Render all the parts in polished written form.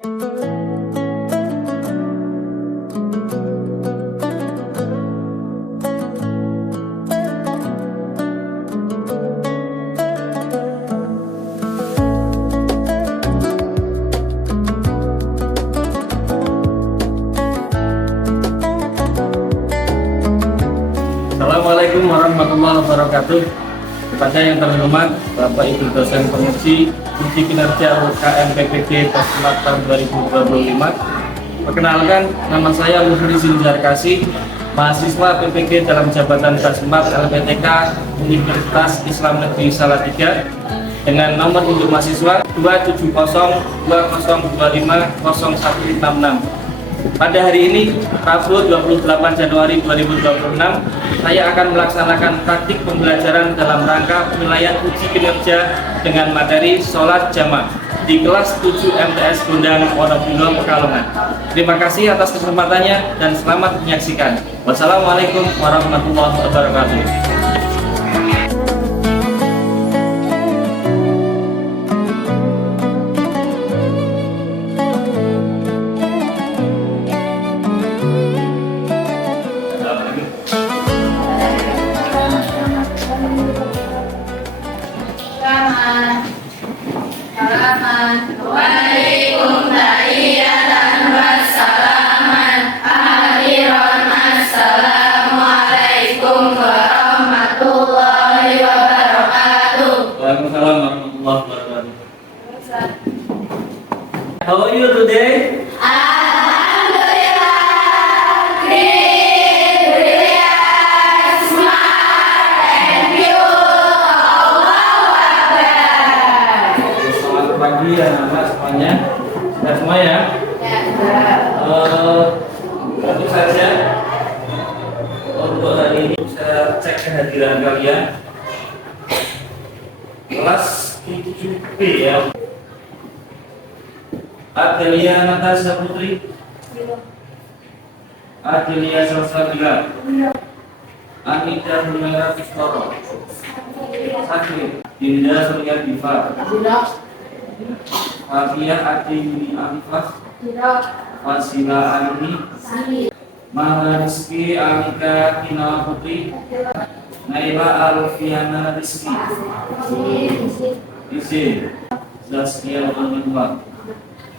Assalamualaikum warahmatullahi wabarakatuh. Kepada yang terhormat Bapak Ibu dosen penguji uji kinerja UKM PPG Pesmat tahun 2025. Perkenalkan, nama saya Musri Sinjar Kasih, mahasiswa PPG dalam jabatan Pesmat LPTK Universitas Islam Negeri Salatiga dengan nomor induk mahasiswa 27020250166. Pada hari ini, Rabu 28 Januari 2026, saya akan melaksanakan praktik pembelajaran dalam rangka penilaian uji kinerja dengan materi sholat jamaah di kelas 7 MTS Gondang Wonobilo, Pekalongan. Terima kasih atas kesempatannya dan selamat menyaksikan. Wassalamualaikum warahmatullahi wabarakatuh. How are you today? Alhamdulillah, great, brilliant, smart, and pure. Allahu Akbar. Selamat pagi ya anak semuanya. Sudah semua ya? Tentu saja untuk hari ini saya cek kehadiran kalian. Kelas 7B ya. Adelia Natasha Putri, Adelia Salsabila, Anita Humaira Pistoro, Sakri, Dinda Surya Diva, Fafia Adi Yuni Alifah, Fasila Aini, Mahra Rizki Alika Kina Putri, Naila Alfiana Rizki, izin, Zaskia Dominwa.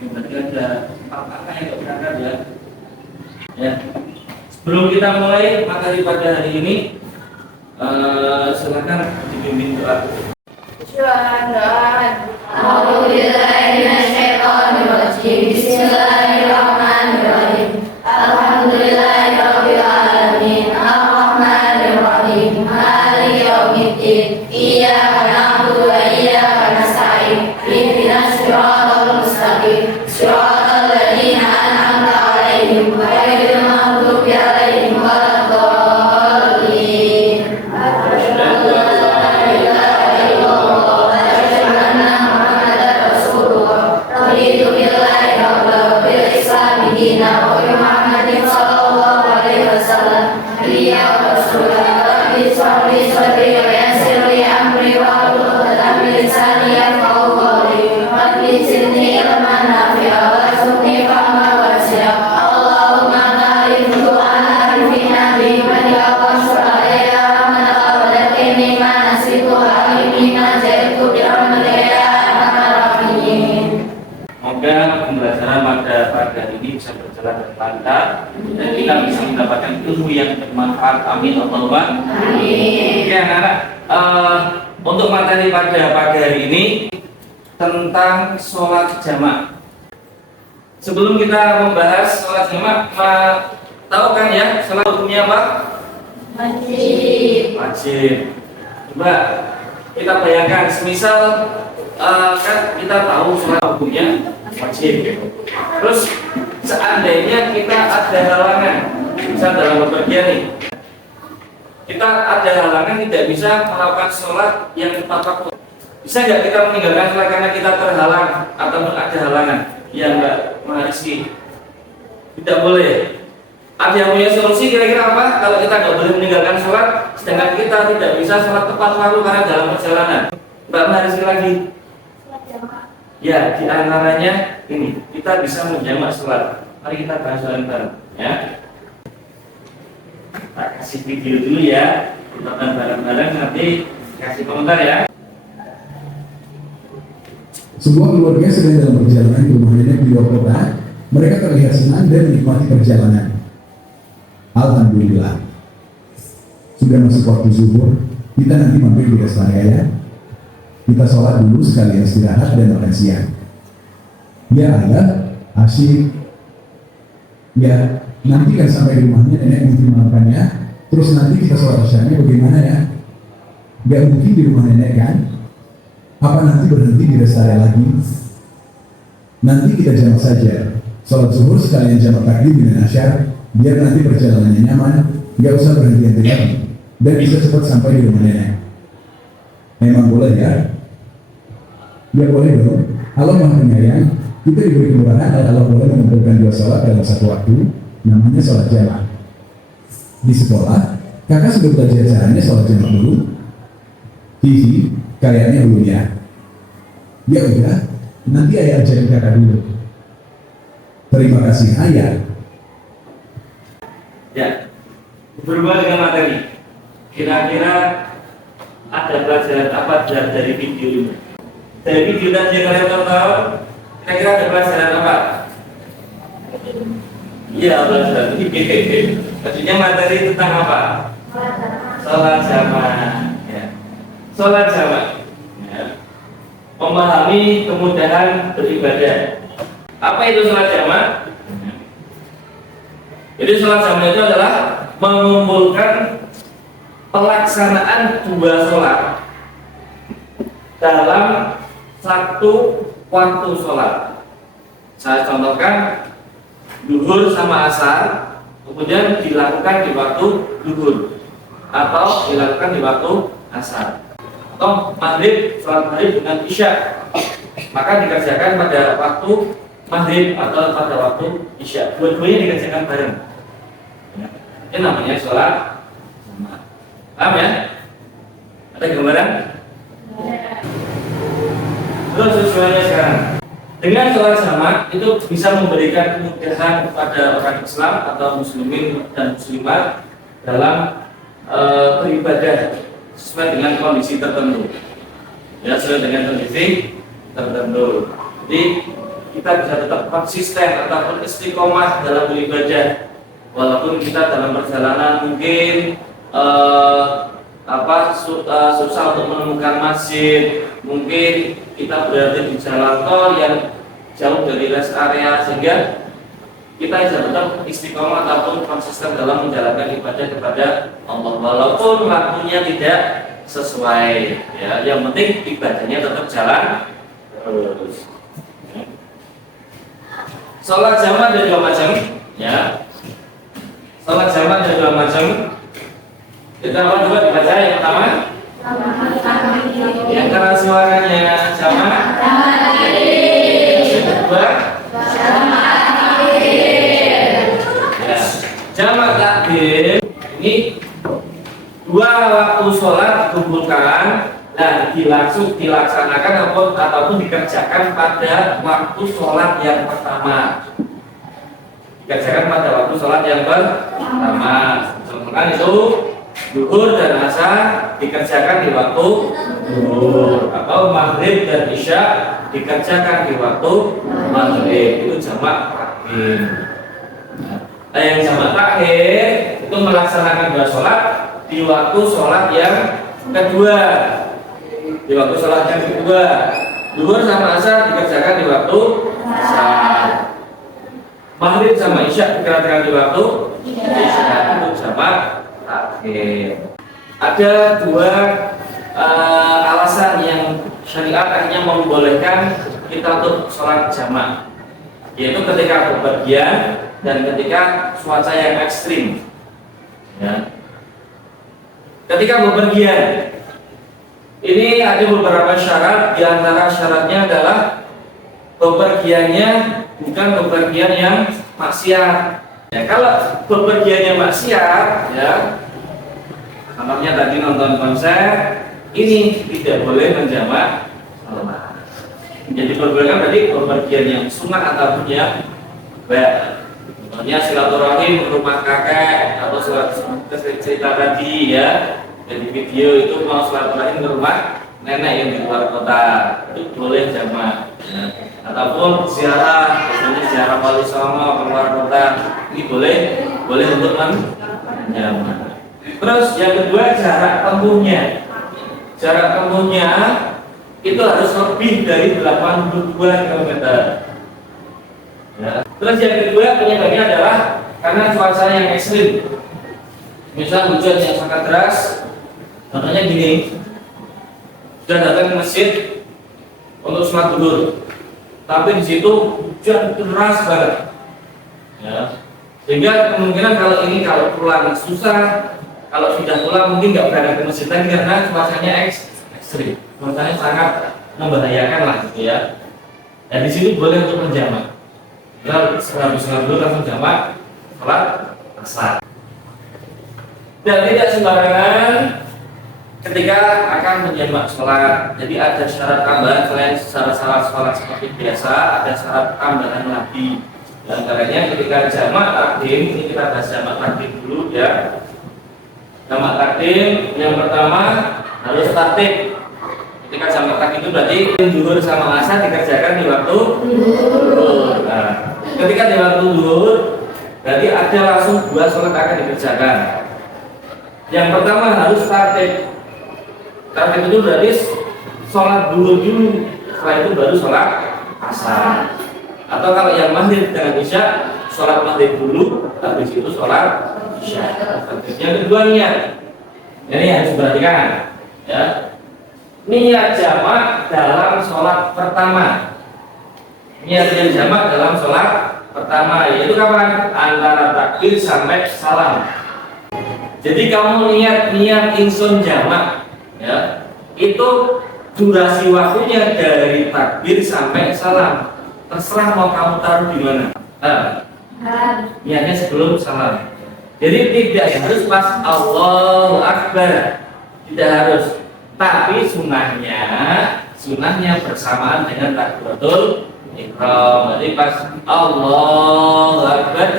Berarti ada apakah yang berangkat ya? Ya. Sebelum kita mulai materi pada hari ini, silakan dibimbing doa. Bismillahirrahmanirrahim. Alhamdulillahirabbil alamin. Arrahmanirrahim. Maliki yaumiddin. Iyyaka na'budu wa iyyaka nasta'in. Ihdinas siratal mustaqim. Siratal ladzina an'amta 'alaihim ghairil maghdubi 'alaihim waladdallin. Asyhadu an la ilaha illallah wa asyhadu anna Muhammadar Rasulullah. Raditu billahi rabban wa bil islami dinan wa bi Muhammadin sallallahu alaihi wasallam nabiyyan wa rasulan. Rabbi shrah li sadri wa yassir li amri wahlul 'uqdatam min lisani yafqahu qawli. Rabbi zidni ilman nafi'a warzuqni fahman wasi'a. Allahumma arif Qur'an arifina bi man yaqashu alayya man abadatini ma nasitu alimina jaitu bi rahmatika ya arhamar rahimin. Semoga pembelajaran pada hari ini bisa berjalan dengan lancar dan kita bisa mendapatkan ilmu yang bermanfaat. Amin Allahumma amin. Oke anak-anak, untuk materi pada pagi hari ini tentang sholat jamaah. Sebelum kita membahas sholat jamaah, tahu kan ya sholat hukumnya apa? Wajib. Wajib. Coba kita bayangkan, semisal kan kita tahu sholat hukumnya wajib. Terus seandainya kita ada halangan, misal dalam bepergian nih, kita ada halangan tidak bisa melakukan sholat yang tepat waktu. Bisa nggak kita meninggalkan sholat karena kita terhalang atau ada halangan? Ya enggak, Mahariski. Tidak boleh. Ada yang punya solusi kira-kira apa? Kalau kita nggak boleh meninggalkan sholat, sedangkan kita tidak bisa sholat tepat waktu karena dalam perjalanan. Mbak Mahariski lagi. Ya, di antaranya ini kita bisa menjamak sholat. Mari kita bahas bareng-bareng, ya. Tak kasih video dulu ya, kita bareng-bareng nanti kasih komentar ya. Sebuah keluarga sedang dalam perjalanan ke rumah nenek di luar kota. Mereka terlihat senang dan menikmati perjalanan. Alhamdulillah. Sudah masuk waktu zuhur, kita nanti mampir di rest area ya. Kita sholat dulu sekalian istirahat dan makan siang. Ya ada, asyik. Ya, nanti kan sampai di rumahnya nenek mungkin makannya. Terus nanti kita sholat asyaknya bagaimana ya? Gak mungkin di rumah nenek kan? Apa nanti berhenti di rest area lagi? Nanti kita jamak saja. Sholat zuhur sekalian jamak takdim dengan asyar, biar nanti perjalanannya nyaman, gak usah berhenti-henti lagi, dan bisa cepat sampai di rumah nenek. Memang boleh ya? Ya boleh dong. Allah Maha Penyayang, kita diberi kemurahan dan Allah boleh mengumpulkan dua sholat dalam satu waktu, namanya sholat jamak. Di sekolah, kakak sudah belajar caranya sholat jamak dulu? Hihi, kayaknya belum ya. Ya udah, nanti ayah ajarin kakak dulu. Terima kasih ayah. Ya, berubah dengan materi. Kira-kira ada pelajaran apa dari video ini? Dari video tadi yang kalian tonton, kira-kira ada pelajaran apa? Iya, pelajaran ini. Maksudnya materi tentang apa? Sholat jamak. Ya. Sholat jamak. Ya. Memahami kemudahan beribadah. Apa itu sholat jamak? Jadi sholat jamak itu adalah mengumpulkan pelaksanaan dua sholat dalam satu waktu sholat. Saya contohkan duhur sama asar, kemudian dilakukan di waktu duhur atau dilakukan di waktu asar, atau maghrib, sholat maghrib dengan isya, maka dikerjakan pada waktu maghrib atau pada waktu isya. Dua-duanya dikerjakan bareng. Ini namanya sholat jamak. Paham ya? Ada gambaran? Terus sesuainya sekarang. Dengan sholat jamak itu bisa memberikan kemudahan kepada orang Islam atau muslimin dan muslimat dalam beribadah sesuai dengan kondisi tertentu. Ya, sesuai dengan kondisi tertentu. Jadi kita bisa tetap konsisten ataupun istiqomah dalam beribadah walaupun kita dalam perjalanan mungkin susah untuk menemukan masjid, mungkin kita berada di jalan tol yang jauh dari rest area, sehingga kita bisa tetap istiqomah ataupun konsisten dalam menjalankan ibadah kepada Allah walaupun waktunya tidak sesuai. Ya, yang penting ibadahnya tetap jalan terus. Sholat jamak ada dua macam, ya. Sholat jamak ada dua macam. Kita coba dibaca yang pertama. Yang keras suaranya jamak. Yang kedua. Ya. Jamak takbir ini dua waktu sholat dikumpulkan dan dilaksanakan ataupun dikerjakan pada waktu sholat yang pertama. Dikerjakan pada waktu sholat yang pertama. Contohkan itu duhur dan asar dikerjakan di waktu duhur, atau maghrib dan isya dikerjakan di waktu maghrib. Itu jamak takhir. Nah, yang jamak takhir itu melaksanakan dua sholat di waktu sholat yang kedua. Di waktu sholat yang kedua, duhur sama asar dikerjakan di waktu asar. Maghrib sama isya dikerjakan di waktu isya. Itu jamak takhir. Ada dua alasan yang syariat akhirnya membolehkan kita untuk sholat jamak, yaitu ketika bepergian dan ketika cuaca yang ekstrim. Ya. Ketika bepergian, ini ada beberapa syarat. Di antara syaratnya adalah bepergiannya bukan bepergian yang maksiat. Ya, kalau bepergiannya maksiat, ya, contohnya tadi nonton konser, ini tidak boleh menjamak sholat. Jadi bepergian berarti bepergian yang sunnah ataupun yang baik. Contohnya silaturahim ke rumah kakek atau cerita tadi ya. Jadi video itu mau silaturahim ke rumah nenek yang di luar kota itu boleh jamak ya. Ataupun ziarah, misalnya ziarah wali songo ke luar kota ini boleh untuk menjamak. Terus yang kedua jarak tempuhnya itu harus lebih dari 82 km ya. Terus yang kedua penyebabnya adalah karena cuaca yang ekstrim, misal hujan yang sangat deras. Contohnya gini, sudah datang ke masjid untuk sholat duhur, tapi di situ hujan deras banget, ya. Sehingga kemungkinan kalau pulang susah, kalau sudah pulang mungkin nggak berangkat ke masjid lagi karena cuacanya ekstrim, cuacanya sangat membahayakan lah, gitu ya. Dan di sini boleh untuk menjamak. Kalau habis sholat duhur langsung jamak sholat asar. Dan tidak sembarangan ketika akan menjamak sholat. Jadi ada syarat tambahan selain syarat sholat seperti biasa, ada syarat tambahan lagi. Di antaranya ketika jamak takdim, ini kita bahas jamak takdim dulu ya. Jamak takdim yang pertama harus tertib. Ketika jamak takdim itu berarti zuhur sama asar dikerjakan di waktu zuhur. Nah, ketika di waktu zuhur berarti ada langsung 2 sholat akan dikerjakan. Yang pertama harus tertib. Tertib itu berarti sholat zuhur dulu, setelah itu baru sholat asar. Atau kalau yang maghrib dengan isya, sholat maghrib dulu, habis itu sholat isya. Yang kedua niat, ini harus diperhatikan ya. Niat jamak dalam sholat pertama. Niat yang jamak dalam sholat pertama yaitu kapan? Antara takbir sampai salam. Jadi kamu niat insun jamak ya, itu durasi waktunya dari takbir sampai salam. Terserah mau kamu taruh di mana. Niatnya sebelum salam. Jadi tidak harus pas Allahu Akbar, tidak harus. Tapi sunnahnya bersamaan dengan takbiratul ihram. Jadi pas Allahu Akbar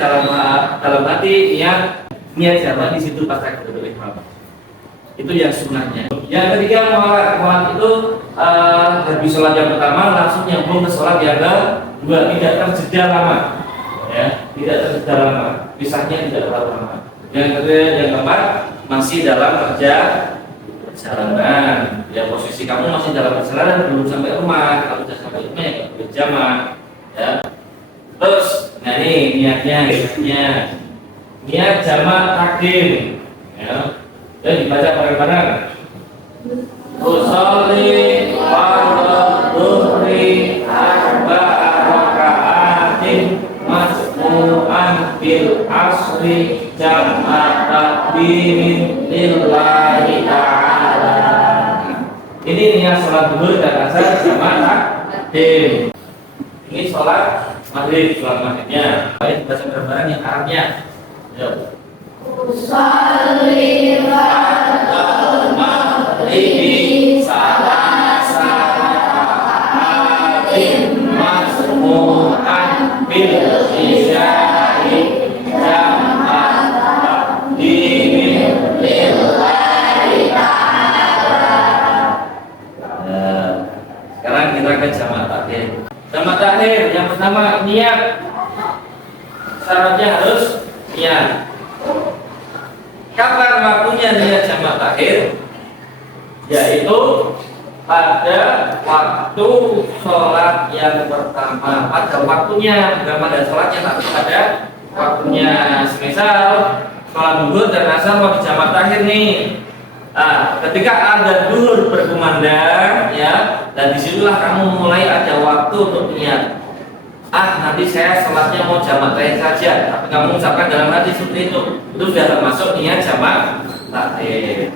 dalam hati niat jamak di situ pas takbiratul ihram. Itu yang sunnahnya. Yang ketiga muat itu habis sholat yang pertama langsung nyambung ke sholat yang kedua, tidak terjeda lama, ya, tidak terjeda lama, pisahnya tidak terlalu lama. Yang ketiga, yang keempat masih dalam perjalanan, ya posisi kamu masih dalam perjalanan belum sampai rumah, kalau sudah sampai rumah ya nggak boleh jamak, ya. Terus, nah ini niatnya niat jamak takdim, ya. Dan dibaca bareng-bareng. Usolli fardhu dhuhri arba'a raka'atin masmu'an bil asri jam'a takbirin lillahi ta'ala. Ini niat sholat zuhur dan asar jamak takdim. Ini sholat maghribnya. Baik dibaca bareng-bareng yang Arabnya. Yuk. Usolli fardhu maghribi salasa raka'atin masmu'an bil isya'i jam'a takdimin lillahi ta'ala. Sekarang kita ke jamak takhir. Jamak takhir yang pertama niat. Syaratnya harus niat. Kapan waktunya niat jamak takhir? Yaitu pada waktu sholat yang pertama. Pada waktunya, bukan pada sholatnya, tapi pada waktunya. Semisal sholat zuhur dan asar mau jamak takhir nih. Nah, ketika adzan zuhur berkumandang, ya, dan disitulah kamu mulai ada waktu untuk niat. Nanti saya sholatnya mau jamak takhir saja, tapi kamu ucapkan dalam hati seperti itu sudah termasuk niat jamak takhir.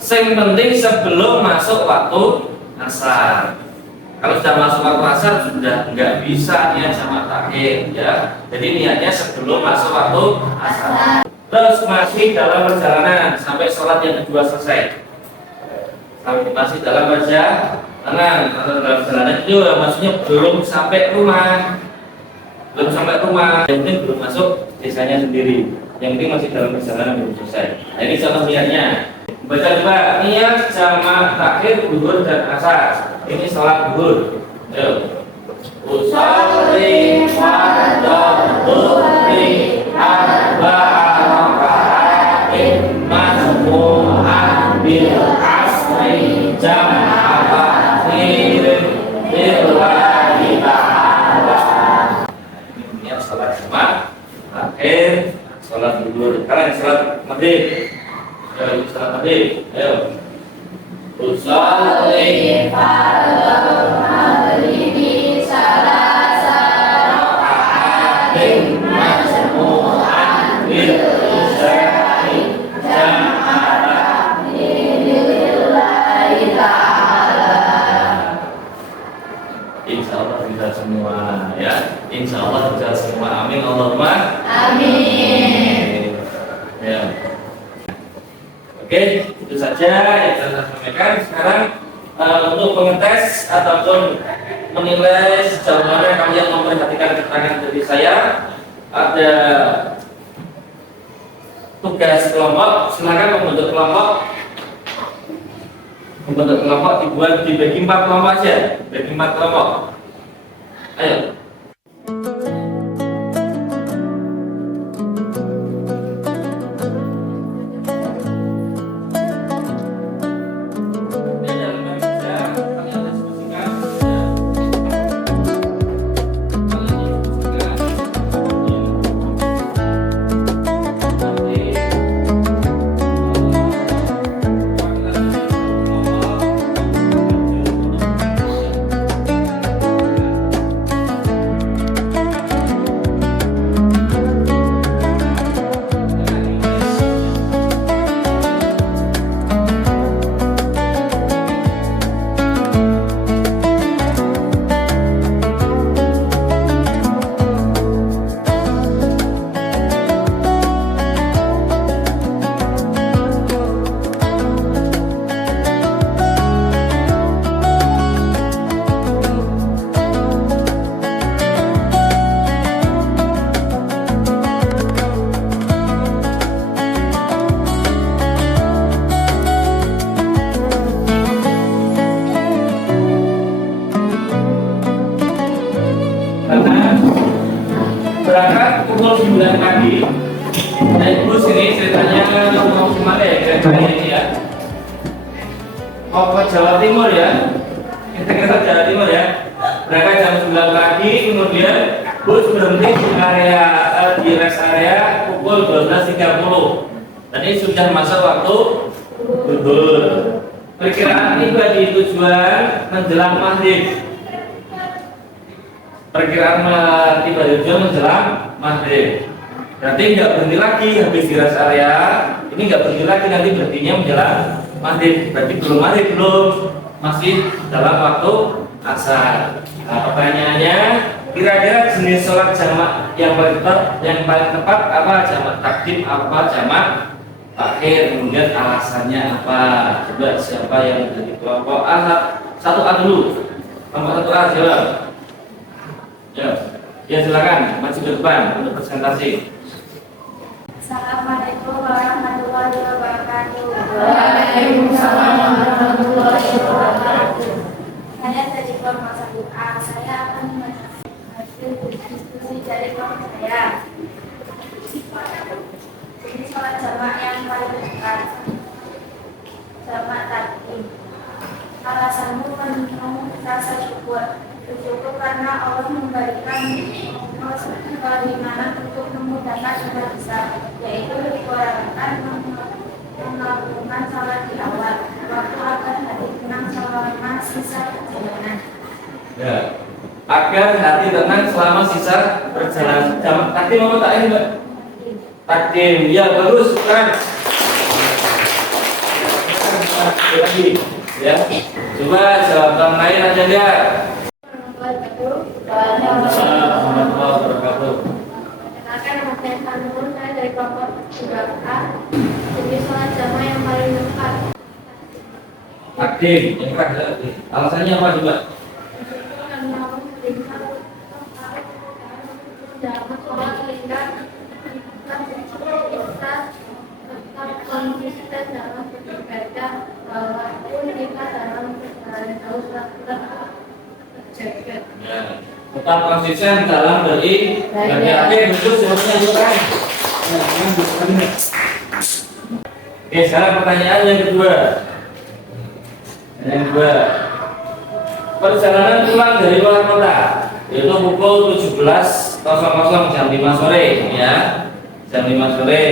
Yang penting sebelum masuk waktu asar. Kalau sudah masuk waktu asar sudah nggak bisa niat jamak takhir, ya. Jadi niatnya sebelum masuk waktu asar. Terus masih dalam perjalanan sampai sholat yang kedua selesai. Masih dalam Tenang, kalau dalam perjalanan itu maksudnya belum sampai rumah. Belum sampai rumah, yang penting belum masuk desanya sendiri. Yang penting masih dalam perjalanan belum selesai. Nah, ini contoh niatnya. Baca coba niat jamak takhir zuhur dan asar. Ini sholat zuhur. Ayo. Usolli fardhu dhuhri arba'a raka'atin masmu'an bil asri jam'a takhir billahi ta'ala. Ini niat sholat jamak takhir, sholat zuhur. Kalian sholat maghrib. Ayo sholat maghrib. Ayo. Usolli fardhu maghribi salasa raka'atin masmu'an bil isya'i jam'a Lillahi ta'ala. Insya Allah bisa semua ya. Insya Allah bisa semua. Amin Allahumma Amin. ya. Oke, itu saja yang saya sampaikan. Sekarang untuk mengetes ataupun menilai sejauh mana kalian memperhatikan keterangan dari saya, ada tugas kelompok. Silakan membentuk kelompok. Membentuk kelompok dibuat dibagi 4 kelompok aja, bagi 4 kelompok. Ayo. Berangkat pukul 9 pagi. Naik bus ini ceritanya mau kemana ya kira-kira ini ya? Mau ke Jawa Timur ya? Kita Jawa Timur ya. Berangkat jam 9 pagi, kemudian bus berhenti di area di rest area pukul 12.30. Dan ini sudah masuk waktu zuhur. Perkiraan tiba di tujuan menjelang maghrib. Perkiraan tiba di tujuan menjelang maghrib. Berarti nggak berhenti lagi habis di rest area. Ini nggak berhenti lagi, nanti berhentinya menjelang maghrib. Berarti belum maghrib, belum, masih dalam waktu asar. Nah, pertanyaannya, kira-kira jenis sholat jamak yang paling tepat apa? Jamak takdim apa jamak takhir? Kemudian alasannya apa? Coba siapa yang dari kelompok A? 1A dulu. Kelompok 1A jawab. Ya silakan maju ke depan untuk presentasi. Assalamualaikum warahmatullahi wabarakatuh. Waalaikumsalam warahmatullahi wabarakatuh. Saya dari kelompok 1A. Saya akan hasil diskusi dari kelompok saya. Ini sholat jamak yang paling dekat. Jamak takdim. Alasanmu penuh rasa syukur. Bersyukur karena Allah memberikan keimanan untuk memudahkan ibadah besar, yaitu dikurankan melakukan salat di awal waktu agar hati tenang selama sisa perjalanan. Ya, agar hati tenang selama sisa perjalanan. Jamak takdim apa takhir, Mbak? Takdim. Ya, bagus, keren. Lagi, ya. Coba jawaban lain aja enggak? Assalamualaikum warahmatullahi wabarakatuh. Perkenalkan, nama saya Sanur, saya dari kelompok 2A. Jadi sholat jamak yang paling dekat. takdim. Yang kedua, alasannya apa juga? Konsisten dalam beribadah walaupun kita dalam perjalanan jauh tetap terjaga. Ya, tetap konsisten dalam beribadah. Oke, betul semuanya juga kan? Oke, sekarang pertanyaan yang kedua. Yang kedua, perjalanan pulang dari luar kota yaitu pukul 17.00 jam 5 sore ya, jam 5 sore.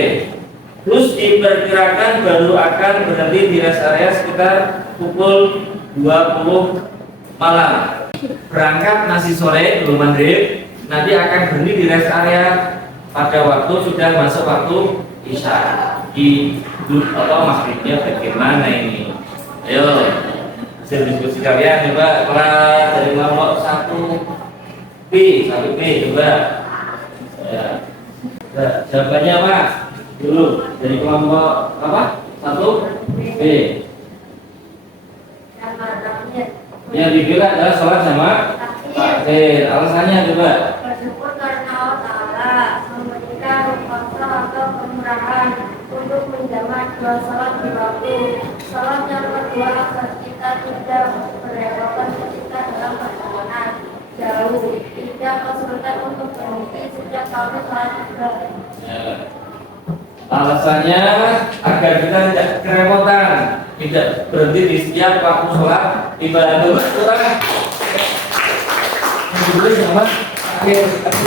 Terus diperkirakan baru akan berhenti di rest area sekitar pukul 20 malam. Berangkat nasi sore belum maghrib, nanti akan berhenti di rest area pada waktu sudah masuk waktu isya. Di atau maghribnya bagaimana ini? Ayo, hasil diskusi kalian coba kelas dari kelompok 1B coba. Ya. Jawabannya apa? Dulu dari kelompok apa? 1B. Yang dikira adalah sholat sama takbir. Alasannya coba. Bersyukur karena Allah Ta'ala memberikan puasa atau kemurahan untuk menjamak dua sholat di waktu. Sholat yang kedua agar kita tidak merepotkan ketika dalam perjalanan jauh, tidak kesulitan untuk berhenti sejak kami sholat tiba. Alasannya agar kita tidak kerepotan, tidak berhenti di setiap waktu sholat ibadah. Kurang dulu sama akhir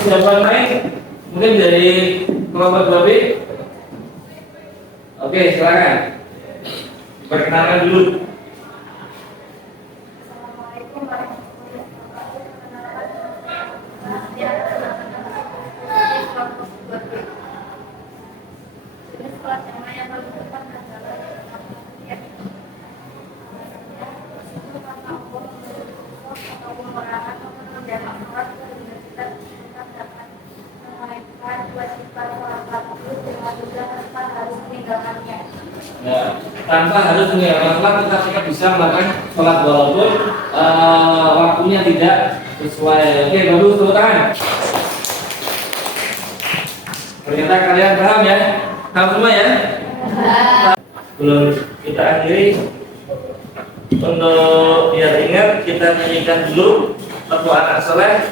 jawaban lain mungkin dari kelompok 2B. Oke, silakan perkenalkan dulu. Assalamualaikum warahmatullahi wabarakatuh. Sholat tema yang paling tepat adalah Ya, tanpa harus meninggalkan sholat kita bisa melakukan sholat walaupun waktunya tidak sesuai. Oke, baru tepuk tangan. Ternyata kalian paham ya? Paham semua ya? Belum kita akhiri. Untuk biar ingat kita nyanyikan dulu lagu anak soleh.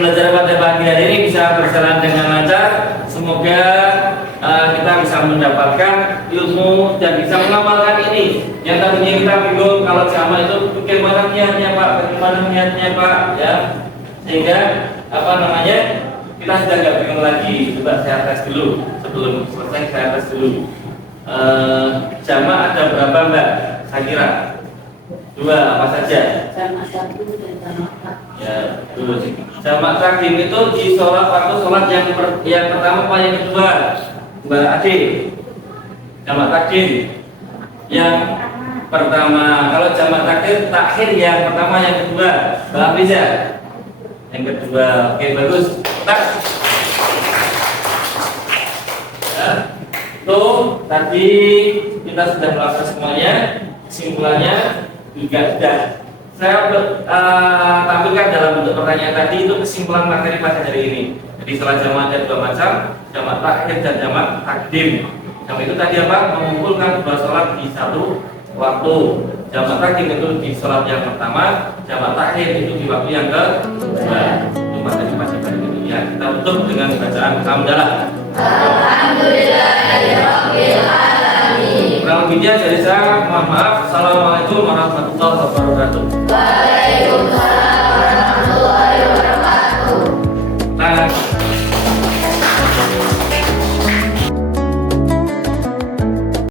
Pembelajaran pada pagi hari ini bisa berjalan dengan lancar. Semoga kita bisa mendapatkan ilmu dan bisa mengamalkan ini. Yang tadinya kita bingung kalau jamaah itu bagaimana niatnya Pak, bagaimana niatnya Pak, ya. Sehingga kita sudah nggak bingung lagi. Coba saya tes dulu sebelum selesai, saya tes dulu. Jamaah ada berapa Mbak? Saya kira 2 apa saja? Jamak satu dan jamak tak. Ya, dulu sih. Jamak takdim itu di sholat waktu sholat yang pertama apa yang kedua? Mbak Ade. Jamak takdim yang pertama. Kalau jamak takdim takhir yang pertama, yang kedua. Mbak Afiza. Yang kedua. Oke, bagus. Tas. Ya. Tuh, tadi kita sudah melakukan semuanya. Kesimpulannya juga sudah saya tampilkan dalam bentuk pertanyaan tadi. Itu kesimpulan materi pada hari ini. Jadi sholat jamaah ada 2 macam, jamak takhir dan jamak takdim. Jamak itu tadi apa? Mengumpulkan 2 sholat di satu waktu. Jamak takdim itu di sholat yang pertama, jamak takhir itu di waktu yang kedua. Itu materi pada hari ini. Ya, kita tutup dengan bacaan hamdalah. Alhamdulillahirabbil alamin. Kurang lebihnya dari saya, mohon maaf. Assalamualaikum warahmatullahi wabarakatuh.